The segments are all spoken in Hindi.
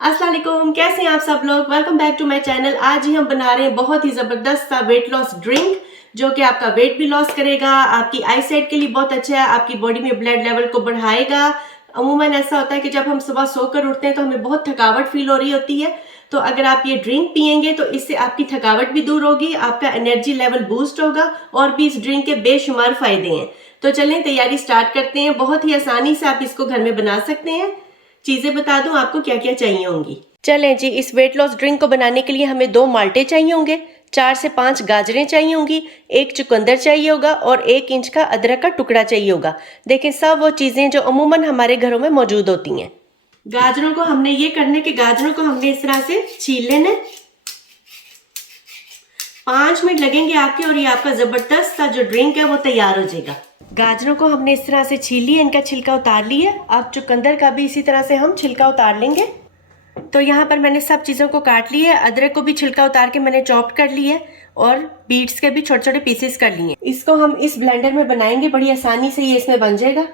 अस्सलाम वालेकुम, कैसे हैं आप सब लोग। Welcome back to my channel. आज ही हम बना रहे हैं बहुत ही ज़बरदस्त सा वेट लॉस ड्रिंक जो कि आपका वेट भी लॉस करेगा, आपकी आई साइट के लिए बहुत अच्छा है, आपकी बॉडी में ब्लड लेवल को बढ़ाएगा। अमूमन ऐसा होता है कि जब हम सुबह सोकर उठते हैं तो हमें बहुत थकावट फील हो रही होती है, तो अगर आप ये ड्रिंक पियेंगे तो इससे आपकी थकावट भी दूर होगी, आपका एनर्जी लेवल बूस्ट होगा और भी इस ड्रिंक के बेशुमार फायदे हैं। तो चलें तैयारी स्टार्ट करते हैं। बहुत ही आसानी से आप इसको घर में बना सकते हैं। चीजें बता दूं आपको क्या क्या चाहिए होंगी। चलें जी, इस वेट लॉस ड्रिंक को बनाने के लिए हमें 2 माल्टे चाहिए होंगे, 4 से 5 गाजरें चाहिए होंगी, 1 चुकंदर चाहिए होगा और 1 इंच का अदरक का टुकड़ा चाहिए होगा। देखें, सब वो चीजें जो अमूमन हमारे घरों में मौजूद होती हैं। गाजरों को हमने ये करने के गाजरों को हमने इस तरह से छील लेना। 5 मिनट लगेंगे आपके और ये आपका जबरदस्त सा जो ड्रिंक है वो तैयार हो जाएगा। गाजरों को हमने इस तरह से छील लिया, इनका छिलका उतार लिया। अब चुकंदर का भी इसी तरह से हम छिलका उतार लेंगे। तो यहाँ पर मैंने सब चीज़ों को काट लिया है। अदरक को भी छिलका उतार के मैंने चॉप कर लिया है और बीट्स के भी छोटे छोटे पीसेस कर लिए। इसको हम इस ब्लेंडर में बनाएंगे, बड़ी आसानी से ये इसमें बन जाएगा।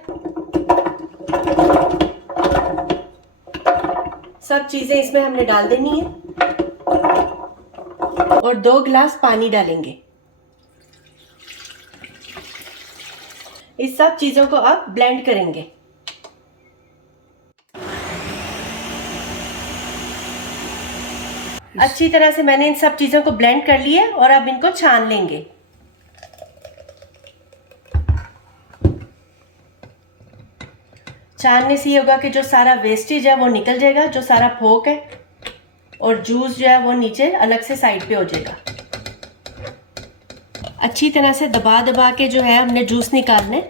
सब चीज़ें इसमें हमने डाल देनी है और 2 गिलास पानी डालेंगे। इस सब चीज़ों को अब ब्लेंड करेंगे। अच्छी तरह से मैंने इन सब चीज़ों को ब्लेंड कर लिया और अब इनको छान लेंगे। छानने से ये होगा कि जो सारा वेस्टेज है वो निकल जाएगा, जो सारा फोक है, और जूस जो है वो नीचे अलग से साइड पे हो जाएगा। अच्छी तरह से दबा दबा के जो है हमने जूस निकालना है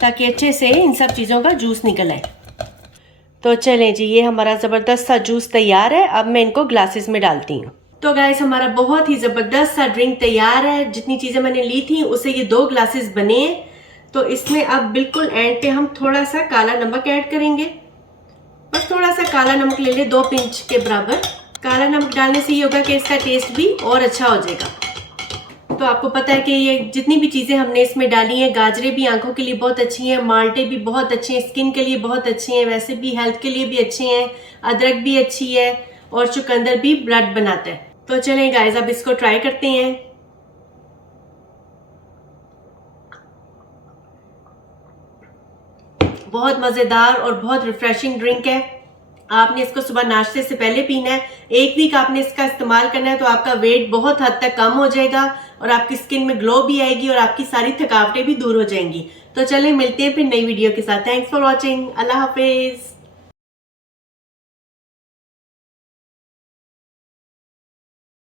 ताकि अच्छे से इन सब चीज़ों का जूस निकल आए। तो चलें जी, ये हमारा ज़बरदस्त सा जूस तैयार है। अब मैं इनको ग्लासेस में डालती हूँ। तो गाइस, हमारा बहुत ही ज़बरदस्त सा ड्रिंक तैयार है। जितनी चीज़ें मैंने ली थी उससे ये 2 ग्लासेस बने हैं। तो इसमें अब बिल्कुल एंड पे हम थोड़ा सा काला नमक ऐड करेंगे। बस थोड़ा सा काला नमक ले ले, 2 पिंच के बराबर। काला नमक डालने से ये होगा कि इसका टेस्ट भी और अच्छा हो जाएगा। तो आपको पता है कि ये जितनी भी चीज़ें हमने इसमें डाली हैं, गाजरें भी आंखों के लिए बहुत अच्छी हैं, माल्टे भी बहुत अच्छे हैं, स्किन के लिए बहुत अच्छे हैं, वैसे भी हेल्थ के लिए भी अच्छे हैं, अदरक भी अच्छी है और चुकंदर भी ब्लड बनाता है। तो चलें गाइस, अब इसको ट्राई करते हैं। बहुत मज़ेदार और बहुत रिफ्रेशिंग ड्रिंक है। आपने इसको सुबह नाश्ते से पहले पीना है। 1 वीक आपने इसका इस्तेमाल करना है तो आपका वेट बहुत हद तक कम हो जाएगा और आपकी स्किन में ग्लो भी आएगी और आपकी सारी थकावटें भी दूर हो जाएंगी। तो चलें मिलते हैं फिर नई वीडियो के साथ। Thanks for watching. Allah Hafiz.